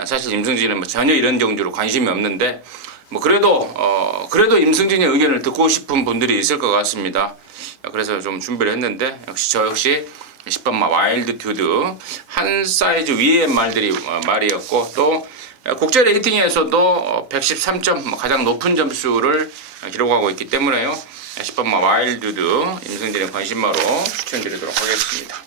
사실 임승진은 뭐 전혀 이런 경주로 관심이 없는데 뭐 그래도 임승진의 의견을 듣고 싶은 분들이 있을 것 같습니다. 그래서 좀 준비를 했는데 저 역시 10번 와일드 듀드 한 사이즈 위의 말이었고 또 국제 레이팅에서도 113점 가장 높은 점수를 기록하고 있기 때문에요. 10번 와일드 듀드 임승진의 관심마로 추천드리도록 하겠습니다.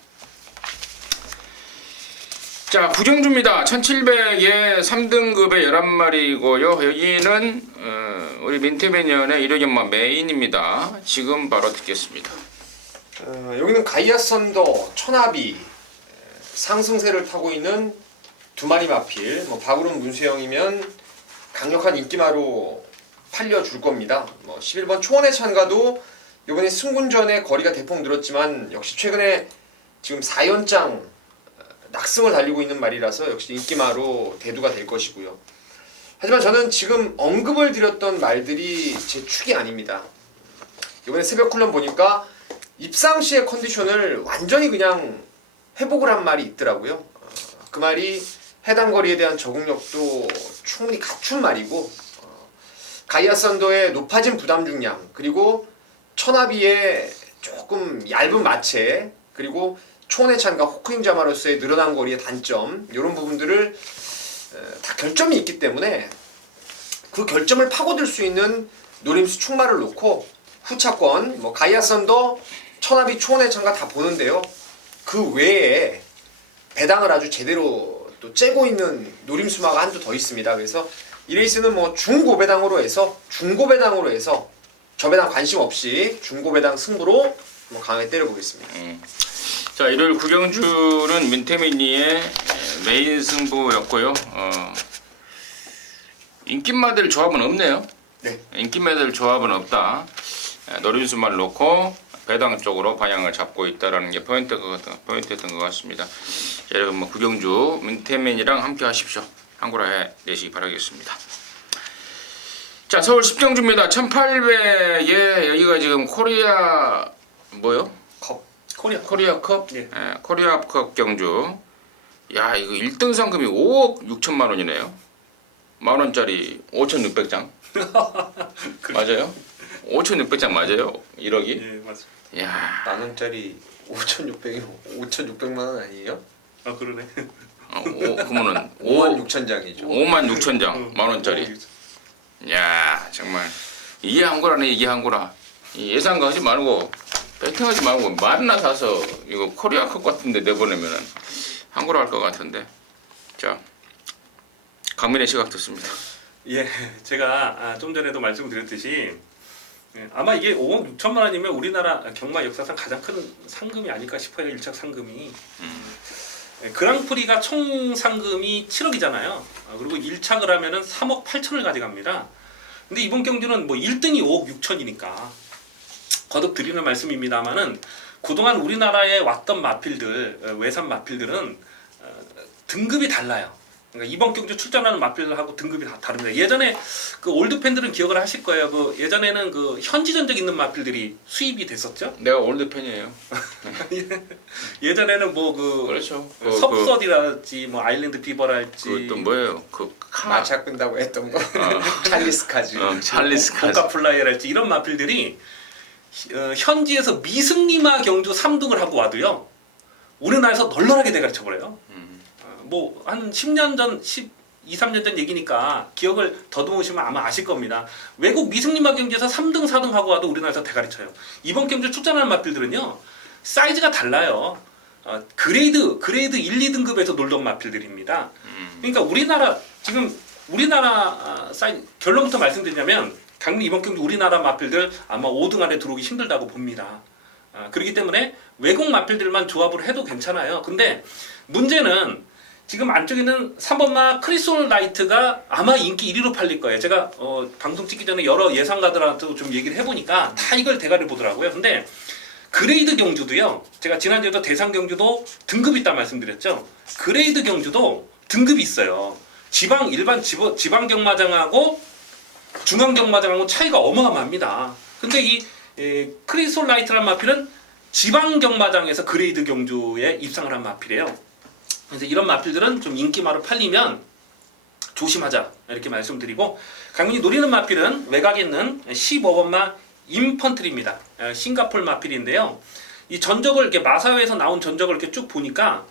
자, 구정주입니다. 1700에 3등급의 11마리고요. 여기는 우리 민트매니언의 일요경마 메인입니다. 지금 바로 듣겠습니다. 여기는 가이아 썬더, 천하비 상승세를 타고 있는 2마리 마필. 뭐 박우름 문수영이면 강력한 인기마로 팔려줄 겁니다. 뭐 11번 초원의 찬가도 이번에 승군전에 거리가 대폭 늘었지만 역시 최근에 지금 4연장 낙승을 달리고 있는 말이라서 역시 인기마로 대두가 될 것이고요. 하지만 저는 지금 언급을 드렸던 말들이 제 축이 아닙니다. 이번에 새벽 훈련 보니까 입상 시의 컨디션을 완전히 그냥 회복을 한 말이 있더라고요. 그 말이 해당 거리에 대한 적응력도 충분히 갖춘 말이고 가이아 썬더의 높아진 부담 중량 그리고 천하비의 조금 얇은 마체 그리고 초원의 찬과 호크임 자마로서의 늘어난 거리의 단점 이런 부분들을 다 결점이 있기 때문에 그 결점을 파고들 수 있는 노림수 충마를 놓고 후차권 뭐 가이아 썬더, 천하비, 초원의 찬과 다 보는데요. 그 외에 배당을 아주 제대로 또 째고 있는 노림수마가 한두 더 있습니다. 그래서 이 레이스는 뭐 중고배당으로 해서 저배당 관심 없이 중고배당 승부로 뭐 강하게 때려보겠습니다. 자, 일요일 구경주는 민태민이의 메인 승부였고요. 인기마들 조합은 없네요. 네. 인기마들 조합은 없다. 노림수만 놓고 배당 쪽으로 방향을 잡고 있다라는 게 포인트였던 것 같습니다. 자, 여러분 뭐 구경주 민태민이랑 함께 하십시오. 한구라 내시기 바라겠습니다. 자, 서울 10경주입니다. 1800에 여기가 지금 코리아 뭐요? 코리아컵? 예. 코리아컵 경주. 야, 이거 1등 상금이 5억 6천만 원이네요. 만원짜리 5,600장. 맞아요? 5,600장 맞아요? 1억이? 예, 맞습니다. 야, 만원짜리 5,600만 원 아니에요? 아, 그러네. 그러면은 5만 6천 장이죠. 5만 6천 장 만원짜리. 야, 정말 이게 한 거라네. 이게 한 거라. 예상가 하지 말고 배팅하지 말고 말이나 사서 이거 코리아컵 같은데 내보내면은 한 거라 할 것 같은데. 자, 강민의 시각 듣습니다. 예, 제가 좀 전에도 말씀드렸듯이 아마 이게 5억 6천만 원이면 우리나라 경마 역사상 가장 큰 상금이 아닐까 싶어요. 1차 상금이. 그랑프리가 총 상금이 7억이잖아요. 그리고 1착을 하면은 3억 8천을 가져갑니다. 근데 이번 경주는 뭐 1등이 5억 6천이니까 거듭 드리는 말씀입니다만은 그동안 우리나라에 왔던 마필들, 외산 마필들은 등급이 달라요. 그러니까 이번 경주 출전하는 마필들하고 등급이 다 다릅니다. 예전에 그 올드 팬들은 기억을 하실 거예요. 그 예전에는 그 현지 전적 있는 마필들이 수입이 됐었죠. 내가 올드 팬이에요. 예전에는 뭐 그 그렇죠. 섭서디랄지 뭐 아일랜드 비버랄지 그또 뭐예요? 마차 끈다고 했던 거. 찰리스 카즈. 찰리스 카즈. 보카플라이랄지 이런 마필들이 현지에서 미승리마 경주 3등을 하고 와도요. 우리나라에서 널널하게 대가리 쳐버려요. 뭐 한 10년 전, 2, 3년 전 얘기니까 기억을 더듬으시면 아마 아실 겁니다. 외국 미승리마 경주에서 3등, 4등 하고 와도 우리나라에서 대가리 쳐요. 이번 경주 출전하는 마필들은요. 사이즈가 달라요. 그레이드 1, 2등급에서 놀던 마필들입니다. 그러니까 우리나라 사이즈 결론부터 말씀드리자면 강민 이번 경주 우리나라 마필들 아마 5등 안에 들어오기 힘들다고 봅니다. 그렇기 때문에 외국 마필들만 조합을 해도 괜찮아요. 근데 문제는 지금 안쪽에는 3번마 크리솔 라이트가 아마 인기 1위로 팔릴 거예요. 제가 방송 찍기 전에 여러 예상가들한테도 좀 얘기를 해보니까 다 이걸 대가리 보더라고요. 근데 그레이드 경주도요. 제가 지난주에도 대상 경주도 등급이 있다 말씀드렸죠. 그레이드 경주도 등급이 있어요. 일반 지방 경마장하고 중앙 경마장하고 차이가 어마어마합니다. 근데 이 크리솔 라이트란 마필은 지방 경마장에서 그레이드 경주에 입상을 한 마필이에요. 그래서 이런 마필들은 좀 인기마로 팔리면 조심하자 이렇게 말씀드리고 강민이 노리는 마필은 외곽에 있는 15번마 인펀트리입니다. 싱가폴 마필인데요. 이 전적을 이렇게 마사회에서 나온 전적을 이렇게 쭉 보니까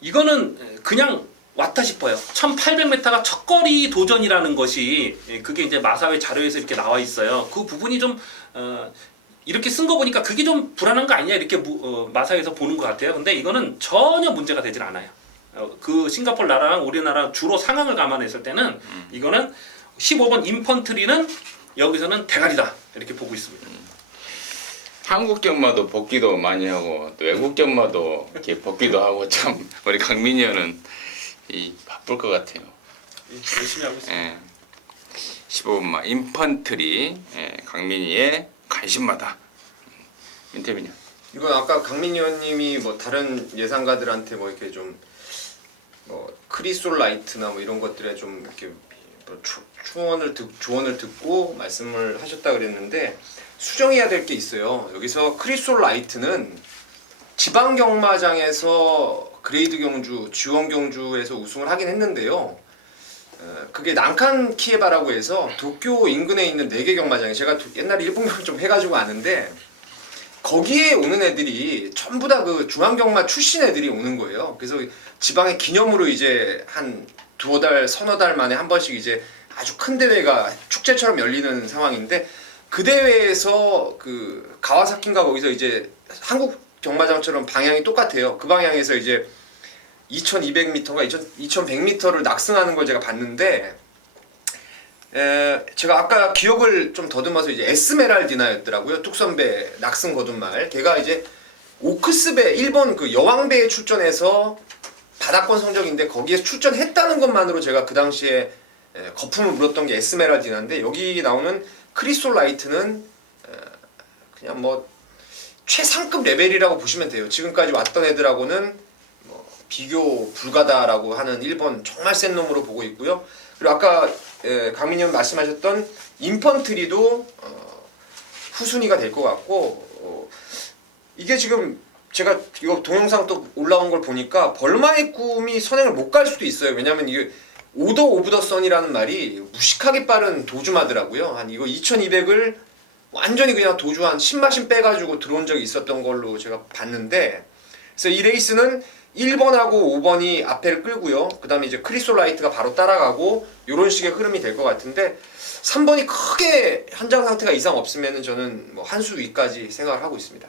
이거는 그냥 왔다 싶어요. 1800m가 첫거리 도전이라는 것이 그게 이제 마사회 자료에서 이렇게 나와 있어요. 그 부분이 좀 이렇게 쓴 거 보니까 그게 좀 불안한 거 아니냐 이렇게 마사에서 보는 것 같아요. 근데 이거는 전혀 문제가 되질 않아요. 그 싱가포르 나라랑 우리나라 주로 상황을 감안했을 때는 이거는 15번 인펀트리는 여기서는 대가리다 이렇게 보고 있습니다. 한국 경마도 복귀도 많이 하고 또 외국 경마도 이렇게 복귀도 하고 참 우리 강민이 형은 바쁠 것 같아요. 열심히 하고 있습니다. 예. 15번마 인펀트리 강민이의 관심마다. 민태민이 형. 이건 아까 강민 의원님이 뭐 다른 예상가들한테 뭐 이렇게 좀 뭐 크리솔 라이트나 뭐 이런 것들에 좀 이렇게 뭐 조언을 듣고 말씀을 하셨다 그랬는데 수정해야 될 게 있어요. 여기서 크리솔 라이트는 지방 경마장에서 그레이드 경주, 지원 경주에서 우승을 하긴 했는데요. 그게 난칸 키에바라고 해서 도쿄 인근에 있는 4개 경마장에 제가 옛날에 일본 경을 좀 해가지고 아는데 거기에 오는 애들이 전부 다 그 중앙경마 출신 애들이 오는 거예요. 그래서 지방의 기념으로 이제 한 두어 달, 서너 달 만에 한 번씩 이제 아주 큰 대회가 축제처럼 열리는 상황인데 그 대회에서 그 가와사키인가 거기서 이제 한국 경마장처럼 방향이 똑같아요. 그 방향에서 이제 2200m가 2100m를 낙승하는 걸 제가 봤는데 제가 아까 기억을 좀 더듬어서 이제 에스메랄디나였더라고요. 뚝선배 낙승 거둔 말. 걔가 이제 오크스배 일본 그 여왕배에 출전해서 바닥권 성적인데 거기에 출전했다는 것만으로 제가 그 당시에 거품을 물었던 게 에스메랄디나인데 여기 나오는 크리솔 라이트는 그냥 뭐 최상급 레벨이라고 보시면 돼요. 지금까지 왔던 애들하고는 뭐 비교 불가다라고 하는 일본 정말 센 놈으로 보고 있고요. 그리고 아까 강민이 형 말씀하셨던 인펀트리도 후순위가 될 것 같고 이게 지금 제가 이거 동영상 또 올라온 걸 보니까 벌마의 꿈이 선행을 못 갈 수도 있어요. 왜냐면 이게 오더 오브 더 선이라는 말이 무식하게 빠른 도주마더라고요. 한 이거 2200을 완전히 그냥 도주 한 10마신 빼가지고 들어온 적이 있었던 걸로 제가 봤는데 그래서 이 레이스는 1번하고 5번이 앞에를 끌고요. 그 다음에 이제 크리솔 라이트가 바로 따라가고 이런 식의 흐름이 될 것 같은데 3번이 크게 현장 상태가 이상 없으면 저는 뭐 한 수 위까지 생각을 하고 있습니다.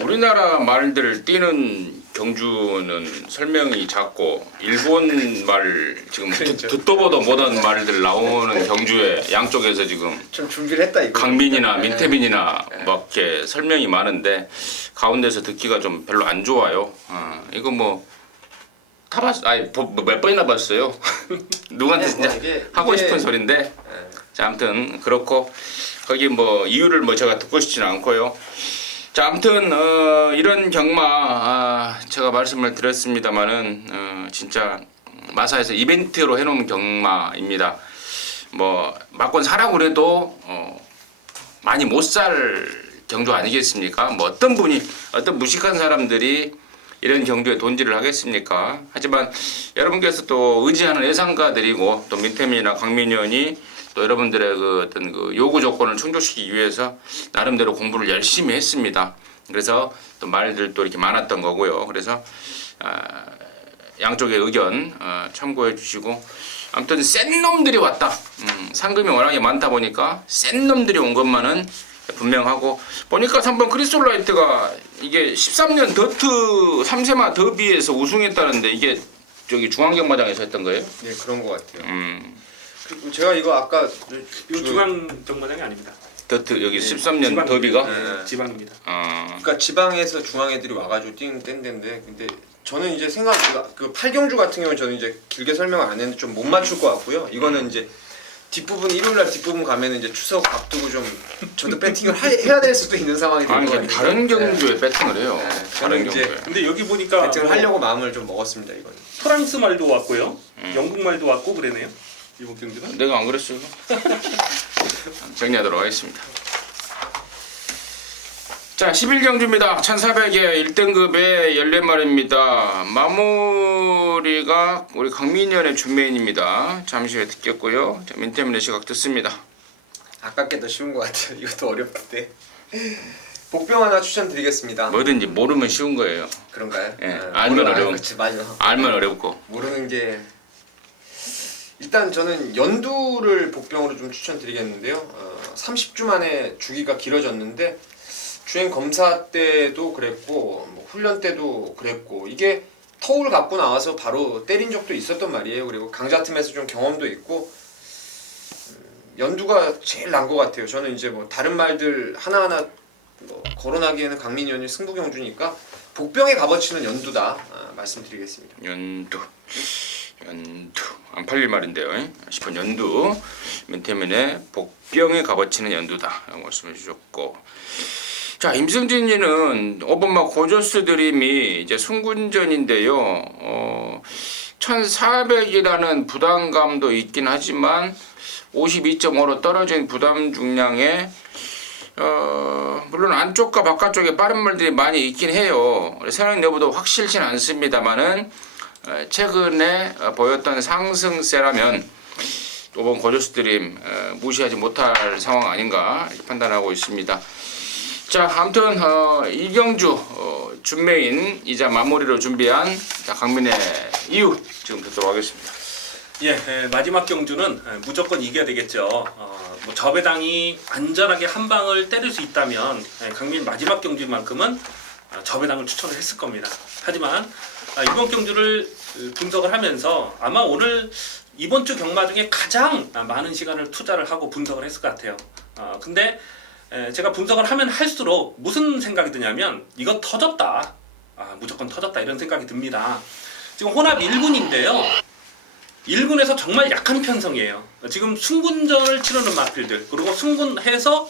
우리나라 말들을 띄는 경주는 설명이 작고 일본 말 지금 그렇죠. 듣도 보도 못한 말들 나오는 경주에 양쪽에서 지금 좀 준비를 했다 이거. 강민이나 민태민이나 막 이렇게 설명이 많은데 가운데서 듣기가 좀 별로 안 좋아요. 이거 뭐 다 봤, 아니 몇 번이나 봤어요. 누구한테 진짜 하고 싶은 소린데. 자, 아무튼 그렇고 거기 뭐 이유를 뭐 제가 듣고 싶지는 않고요. 자, 아무튼 이런 경마 제가 말씀을 드렸습니다만은 진짜 마사에서 이벤트로 해놓은 경마입니다. 뭐 막권 사라고 그래도 많이 못 살 경주 아니겠습니까? 뭐 어떤 무식한 사람들이 이런 경주에 돈질을 하겠습니까? 하지만 여러분께서 또 의지하는 예상가들이고 또 민태민이나 강민현이 또 여러분들의 그 어떤 그 요구 조건을 충족시키기 위해서 나름대로 공부를 열심히 했습니다. 그래서 또 말들도 이렇게 많았던 거고요. 그래서 양쪽의 의견 참고해 주시고, 아무튼 센 놈들이 왔다. 상금이 워낙에 많다 보니까 센 놈들이 온 것만은 분명하고, 보니까 3번 크리스톨라이트가 이게 13년 더트 3세마 더비에서 우승했다는데 이게 저기 중앙경마장에서 했던 거예요? 네, 그런 것 같아요. 그리고 제가 이거 아까 이 중앙 경마장이 아닙니다. 더트 여기 13년 지방, 더비가? 네, 지방입니다. 그러니까 지방에서 중앙 애들이 와가지고 뛰는 땐데, 근데 저는 이제 그 8경주 같은 경우는 저는 이제 길게 설명을 안 했는데 좀 못 맞출 것 같고요. 이거는 이제 뒷부분 일요일날 뒷부분 가면은 이제 추석 앞두고 좀 저도 배팅을 해야 될 수도 있는 상황이 될 것 아니 같아요. 다른 경주에 배팅을 해요. 네, 다른 저는 이제 경주에. 근데 여기 보니까 배팅을 하려고 마음을 좀 먹었습니다. 이거는. 프랑스 말도 왔고요, 영국 말도 왔고 그러네요. 이번 경주는. 내가 안 그랬어요. 정리하도록 하겠습니다. 자, 11경주입니다. 1400에 1등급의 14마리입니다. 마무리가 우리 강민현의 준메인입니다. 잠시 후에 듣겠고요. 자, 민태민의 시각 듣습니다. 아깝게 더 쉬운 것 같아요. 이것도 어렵던데. 복병 하나 추천드리겠습니다. 뭐든지 모르면 쉬운 거예요. 그런가요? 예, 알면 어려운. 그렇지, 맞아. 알면 어렵고. 모르는 게 일단 저는 연두를 복병으로 좀 추천드리겠는데요. 30주 만에 주기가 길어졌는데 주행 검사 때도 그랬고 뭐 훈련 때도 그랬고 이게 터울 갖고 나와서 바로 때린 적도 있었단 말이에요. 그리고 강자팀에서 좀 경험도 있고 연두가 제일 난 것 같아요. 저는 이제 뭐 다른 말들 하나하나 뭐 거론하기에는 강민현이 승부경주니까 복병의 값어치는 연두다 말씀드리겠습니다. 연두 안 팔릴 말인데요. 10번 연두 민태민의 복병의 값어치는 연두다 라고 말씀해 주셨고, 자, 임승진이는 오버마 고저스 드림이 이제 승군전인데요. 1400이라는 부담감도 있긴 하지만 52.5로 떨어진 부담 중량에 물론 안쪽과 바깥쪽에 빠른 말들이 많이 있긴 해요. 생각 여부도 확실치는 않습니다만은 최근에 보였던 상승세라면 이번 고저스 드림 무시하지 못할 상황 아닌가 이렇게 판단하고 있습니다. 자, 아무튼 이경주 준메인 이자 마무리로 준비한 강민의 이유 지금 듣도록 하겠습니다. 예, 마지막 경주는 무조건 이겨야 되겠죠. 뭐 저배당이 안전하게 한 방을 때릴 수 있다면 강민 마지막 경주만큼은 저배당을 추천을 했을 겁니다. 하지만 이번 경주를 분석을 하면서 아마 이번 주 경마 중에 가장 많은 시간을 투자를 하고 분석을 했을 것 같아요. 근데 제가 분석을 하면 할수록 무슨 생각이 드냐면 이거 터졌다. 무조건 터졌다 이런 생각이 듭니다. 지금 혼합 1군인데요. 1군에서 정말 약한 편성이에요. 지금 승군전을 치르는 마필들 그리고 승군해서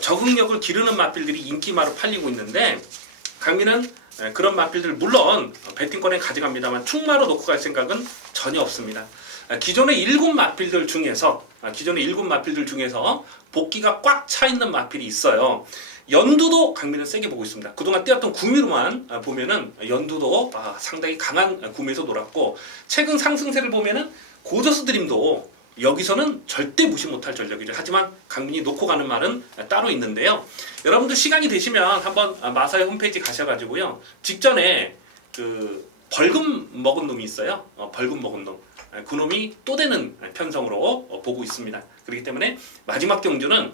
적응력을 기르는 마필들이 인기마로 팔리고 있는데 강민은 그런 마필들 물론 배팅권에 가져갑니다만 충마로 놓고 갈 생각은 전혀 없습니다. 기존의 1군 마필들 중에서 복기가 꽉 차 있는 마필이 있어요. 연두도 강민은 세게 보고 있습니다. 그동안 뛰었던 구미로만 보면은 연두도 상당히 강한 구미에서 놀았고 최근 상승세를 보면은 고저스 드림도 여기서는 절대 무시 못할 전력이죠. 하지만 강민이 놓고 가는 말은 따로 있는데요. 여러분들 시간이 되시면 한번 마사의 홈페이지 가셔가지고요. 직전에 그 벌금 먹은 놈이 있어요. 벌금 먹은 놈. 그 놈이 또 되는 편성으로 보고 있습니다. 그렇기 때문에 마지막 경주는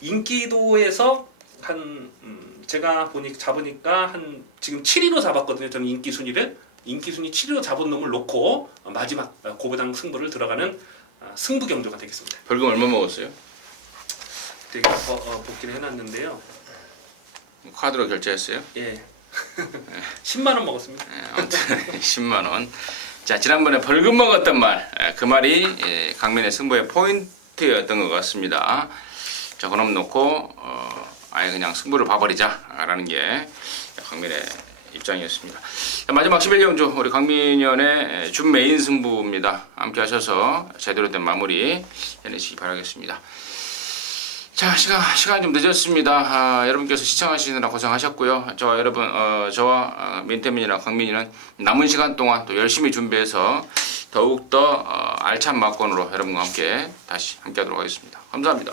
인기도에서 제가 잡으니까 한 지금 7위로 잡았거든요. 저는 인기 순위 7위로 잡은 놈을 놓고 마지막 고배당 승부를 들어가는 승부 경주가 되겠습니다. 벌금 얼마 먹었어요? 제가 복기를 해놨는데요. 카드로 결제했어요? 예. 10만 원 먹었습니다. 아무튼 10만 원. 자, 지난번에 벌금 먹었던 말, 그 말이 강민의 승부의 포인트였던 것 같습니다. 자, 그럼 놓고 아예 그냥 승부를 봐버리자라는 게 강민의 입장이었습니다. 자, 마지막 11경주 우리 강민현의 준 메인 승부입니다. 함께 하셔서 제대로 된 마무리 해내시기 바라겠습니다. 자, 시간이 좀 늦었습니다. 여러분께서 시청하시느라 고생하셨고요. 저와 민태민이랑 강민이는 남은 시간 동안 또 열심히 준비해서 더욱더 알찬 막건으로 여러분과 함께 다시 함께하도록 하겠습니다. 감사합니다.